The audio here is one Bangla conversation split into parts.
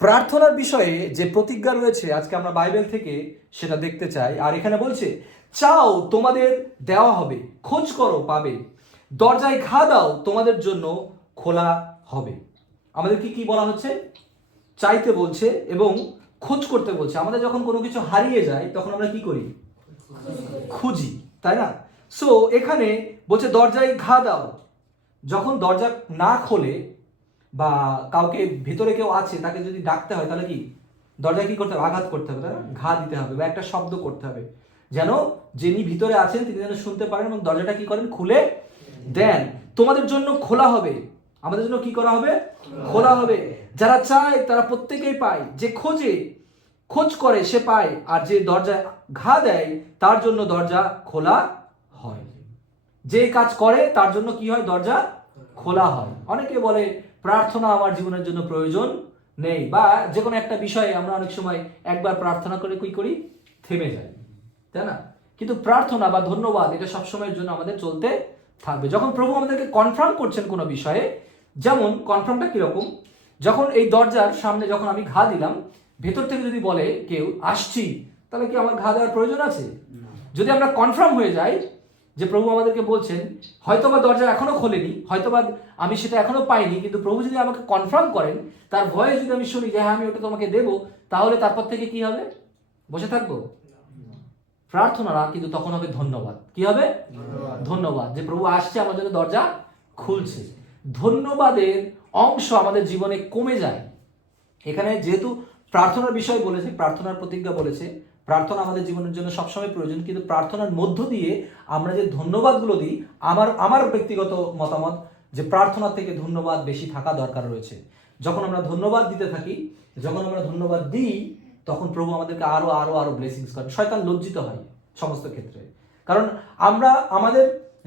প্রার্থনার বিষয়ে যে প্রতিজ্ঞা রয়েছে আজকে আমরা বাইবেল থেকে সেটা দেখতে চাই। আর এখানে বলছে, চাও তোমাদের দেওয়া হবে, খোঁজ করো পাবে, দরজায় ঘা দাও তোমাদের জন্য খোলা হবে। আমাদের কি বলা হচ্ছে? চাইতে বলছে এবং খোঁজ করতে বলছে। আমাদের যখন কোনো কিছু হারিয়ে যায় তখন আমরা কি করি? খুঁজি, তাই না? সো এখানে বলছে দরজায় ঘা দাও। যখন দরজা না খোলে বা কাউকে ভেতরে কেউ আছে তাকে যদি ডাকতে হয়, তাহলে কি দরজায় কি করতে হবে? আঘাত করতে হবে, তাই না? ঘা দিতে হবে বা একটা শব্দ করতে হবে, যেন যিনি ভিতরে আছেন তিনি যেন শুনতে পারেন এবং দরজাটা কি করেন? খুলে দেন। তোমাদের জন্য খোলা হবে। আমাদের জন্য কি করা হবে? খোলা হবে। যারা চায় তারা প্রত্যেকেই পায়, যে খোঁজ করে সে পায়, আর যে দরজায় ঘা দেয় তার জন্য দরজা খোলা হয়। যে কাজ করে তার জন্য কি হয়? দরজা খোলা হয়। অনেকে বলে প্রার্থনা আমার জীবনের জন্য প্রয়োজন নেই, বা যে কোনো একটা বিষয়ে আমরা অনেক সময় একবার প্রার্থনা করে কি করি? থেমে যাই, তাই না? কিন্তু প্রার্থনা বা ধন্যবাদ এটা সবসময়ের জন্য আমাদের চলতে থাকবে। যখন প্রভু আমাদেরকে কনফার্ম করছেন কোনো বিষয়ে, যেমন কনফার্মটা কিরকম? যখন এই দরজার সামনে যখন আমি ঘা দিলাম, ভেতর থেকে যদি বলে কেউ আসছি, তাহলে কি আমার ঘা দেওয়ার প্রয়োজন আছে? যদি আমরা কনফার্ম হয়ে যাই যে প্রভু আমাদেরকে বলছেন, হয়তোবা দরজা এখনো খোলেনি, হয়তোবা আমি সেটা এখনো পাইনি, কিন্তু প্রভু যদি আমাকে কনফার্ম করেন, তার ভয়ে যদি আমি শুনি যে হ্যাঁ আমি ওটা তোমাকে দেবো, তাহলে তারপর থেকে কি হবে? বসে থাকবো? প্রার্থনা না, কিন্তু তখন হবে ধন্যবাদ। কি হবে? ধন্যবাদ, যে প্রভু আসছে, আমার জন্য দরজা খুলছে। ধন্যবাদের অংশ আমাদের জীবনে কমে যায়। এখানে যেহেতু প্রার্থনার বিষয় বলেছে, প্রার্থনার প্রতিজ্ঞা বলেছে, প্রার্থনা আমাদের জীবনের জন্য সবসময় প্রয়োজন, কিন্তু প্রার্থনার মধ্য দিয়ে আমরা যে ধন্যবাদগুলো দিই, আমার ব্যক্তিগত মতামত যে প্রার্থনা থেকে ধন্যবাদ বেশি থাকা দরকার রয়েছে। যখন আমরা ধন্যবাদ দিতে থাকি, যখন আমরা ধন্যবাদ দিই, তখন প্রভু আমাদেরকে আরো আরো আরো ব্লেসিংস করেন। শয়তান লজ্জিত হয় সমস্ত ক্ষেত্রে, কারণ আমরা আমাদের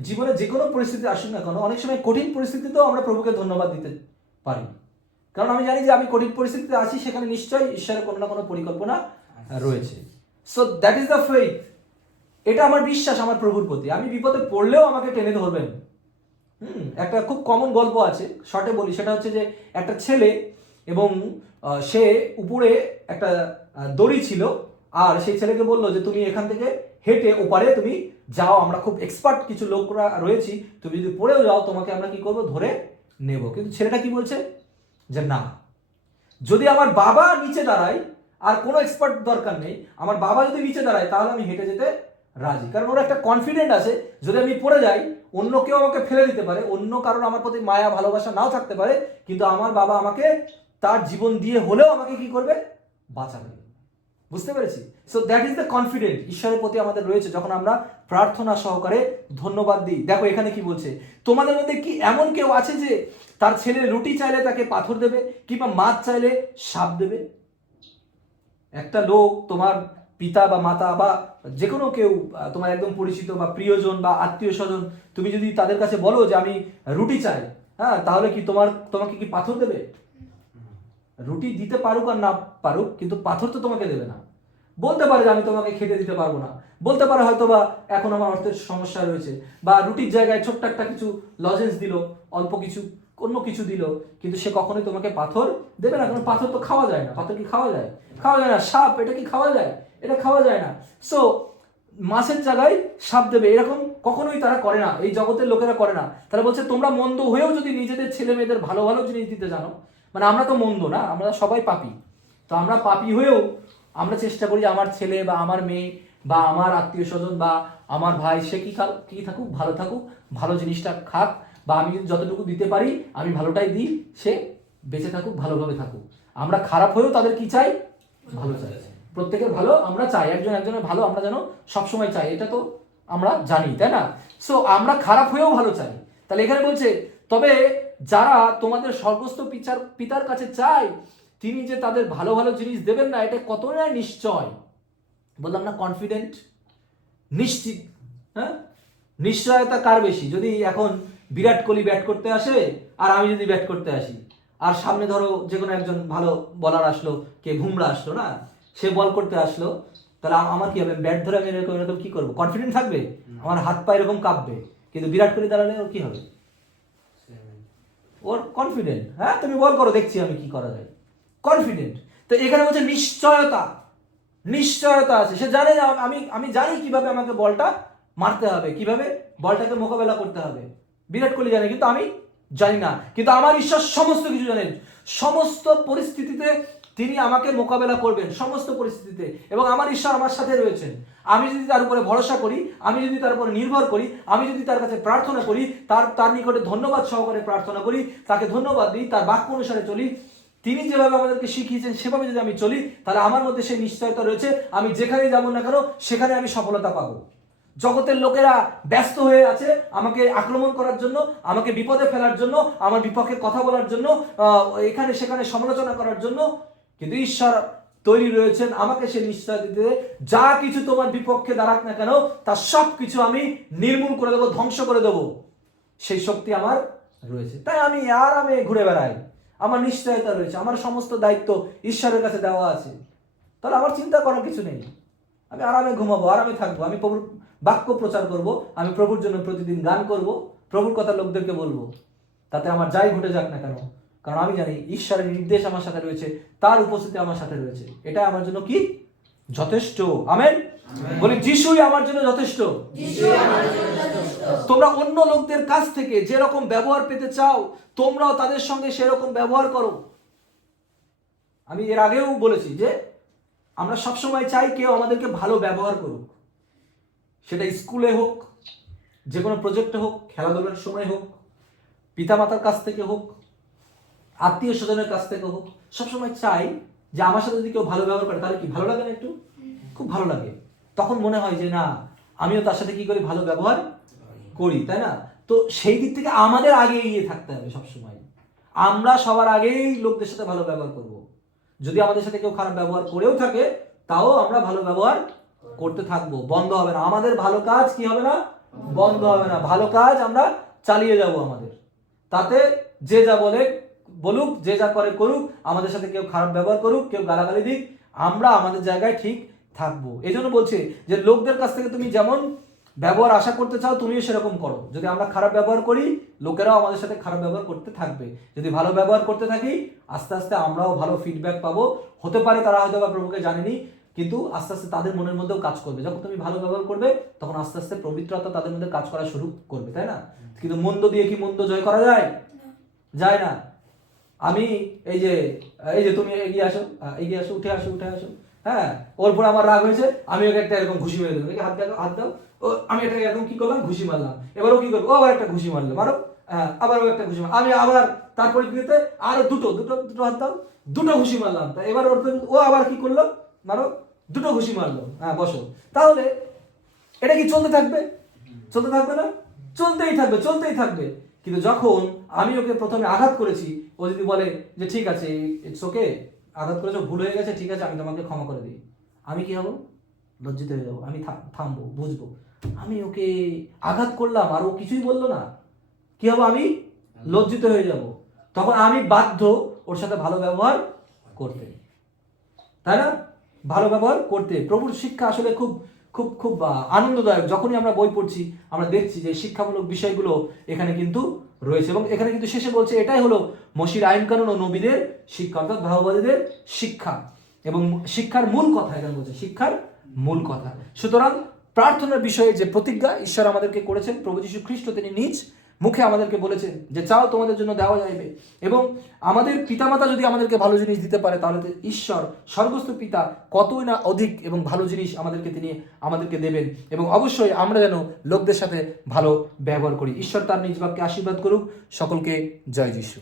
জীবনে যে কোনো পরিস্থিতি আসুক না কেন, অনেক সময় কঠিন পরিস্থিতিতেও আমরা প্রভুকে ধন্যবাদ দিতে পারি, কারণ আমি জানি যে আমি কঠিন পরিস্থিতিতে আছি, সেখানে নিশ্চয়ই ঈশ্বরের কোনো না কোনো পরিকল্পনা রয়েছে। So that is the faith. এটা আমার বিশ্বাস আমার প্রভুর প্রতি। আমি বিপদে পড়লেও আমাকে টেনে ধরবেন। একটা খুব কমন গল্প আছে, শর্টে বলি। সেটা হচ্ছে যে একটা ছেলে এবং সে উপরে একটা দড়ি ছিল, আর সেই ছেলেকে বললো যে তুমি এখান থেকে হেঁটে ওপারে তুমি যাও, আমরা খুব এক্সপার্ট কিছু লোকরা রয়েছি, তুমি যদি পড়েও যাও তোমাকে আমরা কি করবো? ধরে নেব। কিন্তু ছেলেটা কি বলছে? যে না, যদি আমার বাবা নিচে দাঁড়ায়, আর কোনো এক্সপার্ট দরকার নেই, আমার বাবা যদি নিচে দাঁড়ায়, তাহলে আমি হেঁটে যেতে রাজি। কারণ ওর একটা কনফিডেন্ট আছে, যদি আমি পড়ে যাই অন্য কেউ আমাকে ফেলে দিতে পারে, অন্য কারণ আমার প্রতি মায়া ভালোবাসা নাও থাকতে পারে, কিন্তু আমার বাবা আমাকে তার জীবন দিয়ে হলেও আমাকে কি করবে? বাঁচাবে। বুঝতে পেরেছি? So that is the confident ঈশ্বরের প্রতি আমাদের রয়েছে যখন আমরা প্রার্থনা সহকারে ধন্যবাদ দিই। দেখো এখানে কি বলছে, তোমাদের মধ্যে কি এমন কেউ আছে যে তার ছেলে রুটি চাইলে তাকে পাথর দেবে, কিংবা মাছ চাইলে সাপ দেবে? একটা লোক, তোমার পিতা বা মাতা বা যে কোনো কেউ, তোমার একদম পরিচিত বা প্রিয়জন বা আত্মীয় স্বজন, তুমি যদি তাদের কাছে বলো যে আমি রুটি চাই, হ্যাঁ, তাহলে কি তোমাকে কি পাথর দেবে? রুটি দিতে পারুক আর না পারুক, কিন্তু পাথর তো তোমাকে দেবে না। বলতে পারে যে আমি তোমাকে খেতে দিতে পারবো না, বলতে পারে হয়তো বা এখন আমার অর্থের সমস্যা রয়েছে, বা রুটির জায়গায় ছোট্ট একটা কিছু লজেন্স দিল, অল্প কিছু অন্য কিছু দিল, কিন্তু সে কখনোই তোমাকে পাথর দেবে না। কারণ পাথর তো খাওয়া যায় না। পাথর কি খাওয়া যায়? খাওয়া যায় না। সাপ, এটা কি খাওয়া যায়? এটা খাওয়া যায় না। সো মাছের জায়গায় সাপ দেবে, এরকম কখনোই তারা করে না, এই জগতের লোকেরা করে না। তারা বলছে তোমরা মন্দ হয়েও যদি নিজেদের ছেলে মেয়েদের ভালো ভালো জিনিস দিতে জানো, মানে আমরা তো মন্দ না, আমরা সবাই পাপী, তো আমরা পাপী হয়েও আমরা চেষ্টা করি আমার ছেলে বা আমার মেয়ে বা আমার আত্মীয় স্বজন বা আমার ভাই, সে কি থাকুক, ভালো থাকুক, ভালো জিনিসটা খাক, বা আমি যতটুকু দিতে পারি আমি ভালোটাই দিই, সে বেঁচে থাকুক, ভালোভাবে থাকুক। আমরা খারাপ হয়েও তাদের কি চাই? ভালো চাই। প্রত্যেকের ভালো আমরা চাই, একজনের ভালো আমরা যেন সবসময় চাই, এটা তো আমরা জানি, তাই না? সো আমরা খারাপ হয়েও ভালো চাই। তাহলে এখানে বলছে, তবে যারা তোমাদের স্বর্গস্থ পিতার কাছে চায়, তিনি যে তাদের ভালো ভালো জিনিস দেবেন না, এটা কতটা নিশ্চয়। বললাম না, কনফিডেন্ট, নিশ্চিত। হ্যাঁ, নিশ্চয়তা কার বেশি? যদি এখন বিরাট কোহলি ব্যাট করতে আসে আর আমি যদি ব্যাট করতে আসি, আর সামনে ধরো যে কোনো একজন ভালো বলার আসলো, কে বুমরা আসলো না, সে বল করতে আসলো, তাহলে আমার কি হবে? ব্যাট ধরে আমি এরকম এরকম কি করবো? কনফিডেন্ট থাকবে? আমার হাত পা এরকম কাঁপবে। কিন্তু বিরাট কোহলি দাঁড়ালে ওর কি হবে? ওর কনফিডেন্ট, হ্যাঁ তুমি বল করো, দেখছি আমি কি করা যায়। কনফিডেন্ট। তো এখানে বলছে নিশ্চয়তা, নিশ্চয়তা আছে। সে জানে যে আমি জানি কিভাবে আমাকে বলটা মারতে হবে, কিভাবে বলটাকে মোকাবেলা করতে হবে। বিরাট কোহলি জানে, কিন্তু আমি জানি না। কিন্তু আমার ঈশ্বর সমস্ত কিছু জানেন, সমস্ত পরিস্থিতিতে তিনি আমাকে মোকাবেলা করবেন, সমস্ত পরিস্থিতিতে। এবং আমার ঈশ্বর আমার সাথে রয়েছেন। আমি যদি তার উপরে ভরসা করি, আমি যদি তার উপরে নির্ভর করি, আমি যদি তার কাছে প্রার্থনা করি, তার নিকটে ধন্যবাদ সহকারে প্রার্থনা করি, তাকে ধন্যবাদ দিই, তার বাক্য অনুসারে চলি, তিনি যেভাবে আমাদেরকে শিখিয়েছেন সেভাবে যদি আমি চলি, তাহলে আমার মধ্যে সেই নিশ্চয়তা রয়েছে আমি যেখানেই যাব না কেন সেখানে আমি সফলতা পাবো। জগতের লোকেরা ব্যস্ত হয়ে আছে আমাকে আক্রমণ করার জন্য, আমাকে বিপদে ফেলার জন্য, আমার বিপক্ষে কথা বলার জন্য, এখানে সেখানে সমালোচনা করার জন্য, কিন্তু ঈশ্বর তৈরি রয়েছেন আমাকে সে নিশ্চয়তা দিতে, যা কিছু তোমার বিপক্ষে দাঁড়াক না কেন তার সব কিছু আমি নির্মূল করে দেবো, ধ্বংস করে দেবো, সেই শক্তি আমার রয়েছে। তাই আমি আরামে ঘুরে বেড়াই, আমার নিশ্চয়তা রয়েছে, আমার সমস্ত দায়িত্ব ঈশ্বরের কাছে দেওয়া আছে। তাহলে আমার চিন্তা করার কিছু নেই, আমি আরামে ঘুমাবো, আরামে থাকবো, আমি প্রভুর বাক্য প্রচার করব, আমি প্রভুর জন্য প্রতিদিন গান করব, প্রভুর কথা লোকদেরকে বলবো, তাতে আমার যাই ঘটে যাক না কেন, কারণ আমি জানি ঈশ্বরের নির্দেশ আমার সাথে রয়েছে, তার উপস্থিতি আমার সাথে রয়েছে। এটা আমার জন্য কি যথেষ্ট। আমেন। বলি যিশুই আমার জন্য যথেষ্ট। তোমরা অন্য লোকদের কাছ থেকে যেরকম ব্যবহার পেতে চাও, তোমরাও তাদের সঙ্গে সেরকম ব্যবহার করো। আমি এর আগেও বলেছি যে আমরা সবসময় চাই কেউ আমাদেরকে ভালো ব্যবহার করুক, সেটা স্কুলে হোক, যে কোনো প্রজেক্টে হোক, খেলাধুলার সময় হোক, পিতামাতার কাছ থেকে হোক, আত্মীয় স্বজনের কাছ থেকে হোক, সবসময় চাই যে আমার সাথে যদি কেউ ভালো ব্যবহার করে তাহলে কি ভালো লাগে না? একটু খুব ভালো লাগে। তখন মনে হয় যে না, আমিও তার সাথে কি করি, ভালো ব্যবহার করি, তাই না? তো সেই দিক থেকে আমাদের আগে এগিয়ে থাকতে হবে সবসময়। আমরা সবার আগেই লোকদের সাথে ভালো ব্যবহার করব। যদি আমাদের সাথে কেউ খারাপ ব্যবহার করেও থাকে তাও আমরা ভালো ব্যবহার করতে থাকবো, বন্ধ হবে না। আমাদের ভালো কাজ কি হবে না? বন্ধ হবে না। ভালো কাজ আমরা চালিয়ে যাব আমাদের। তাতে যে যা বলে বলুক, যে যা করে করুক, আমাদের সাথে কেউ খারাপ ব্যবহার করুক, কেউ গালাগালি দিক, আমরা আমাদের জায়গায় ঠিক থাকবো। এই জন্য বলছে যে লোকদের কাছ থেকে তুমি যেমন ব্যবহার আশা করতে চাও তুমিও সেরকম করো। যদি আমরা খারাপ ব্যবহার করি, লোকেরাও আমাদের সাথে খারাপ ব্যবহার করতে থাকবে। যদি ভালো ব্যবহার করতে থাকি, আস্তে আস্তে আমরাও ভালো ফিডব্যাক পাবো। হতে পারে তারা হয়তো বা প্রভুকে জানেনি, কিন্তু আস্তে আস্তে তাদের মনের মধ্যেও কাজ করবে। যখন তুমি ভালো ব্যবহার করবে তখন আস্তে আস্তে পবিত্রতা তাদের মধ্যে কাজ করা শুরু করবে, তাই না? কিন্তু মন্দ দিয়ে কি মন্দ জয় করা যায়? যায় না। আমি এই যে তুমি এগিয়ে আসো, উঠে আসো, হ্যাঁ, ওর পর আমার রাগ হয়েছে, আমি ওকে একটা এরকম ঘুষি মেরে দেবো, হাত দাও, ও আমি এটা এরকম কি করলাম, ঘুষি মারলাম। এবার ও কি করবো, ও আবার একটা ঘুষি মারলো, মারো, হ্যাঁ, আবার ও একটা ঘুষি মারলাম, আমি আবার তার পরিপ্রেক্ষিতে আরো দুটো হাত দাও, দুটো ঘুষি মারলাম। তা এবার ও আবার কি করলো, মারো, দুটো ঘুষি মারলো, হ্যাঁ বসো। তাহলে এটা কি চলতে থাকবে? চলতে থাকবে না? চলতেই থাকবে। কিন্তু যখন আমি ওকে প্রথমে আঘাত করেছি, ও যদি বলে যে ঠিক আছে, ইটস ওকে, আঘাত করেছো, ভুল হয়ে গেছে, ঠিক আছে, আমি তোমাকে ক্ষমা করে দিই, আমি কি হবো? লজ্জিত হয়ে যাবো, আমি থামবো, বুঝবো আমি ওকে আঘাত করলাম আর ও কিছুই বললো না, কি হবো? আমি লজ্জিত হয়ে যাব। তখন আমি বাধ্য ওর সাথে ভালো ব্যবহার করতে, তাই না? ভালো ব্যবহার করতে। প্রভুর শিক্ষা আসলে খুব খুব খুব আনন্দদায়ক। যখনই আমরা বই পড়ছি আমরা দেখছি যে শিক্ষামূলক বিষয়গুলো এখানে কিন্তু রয়েছে। এবং এখানে কিন্তু শেষে বলছে এটাই হলো মসির আইন কানুন ও নবীদের শিক্ষা, অর্থাৎ ভাববাদীদের শিক্ষা। এবং শিক্ষার মূল কথা এখানে বলছে, শিক্ষার মূল কথা। সুতরাং প্রার্থনার বিষয়ে যে প্রতিজ্ঞা ঈশ্বর আমাদেরকে করেছেন, প্রভু যীশু খ্রিস্ট তিনি নিজ মুখে আমাদেরকে বলেছেন যে চাও তোমাদের জন্য দেওয়া যাইবে। এবং আমাদের পিতামাতা যদি আমাদেরকে ভালো জিনিস দিতে পারে, তাহলে ঈশ্বর স্বর্গস্থ পিতা কতই না অধিক এবং ভালো জিনিস তিনি আমাদেরকে দেবেন। এবং অবশ্যই আমরা যেন লোকদের সাথে ভালো ব্যবহার করি। ঈশ্বর তার নিজ বাক্যে আশীর্বাদ করুক সকলকে। জয় যিশু।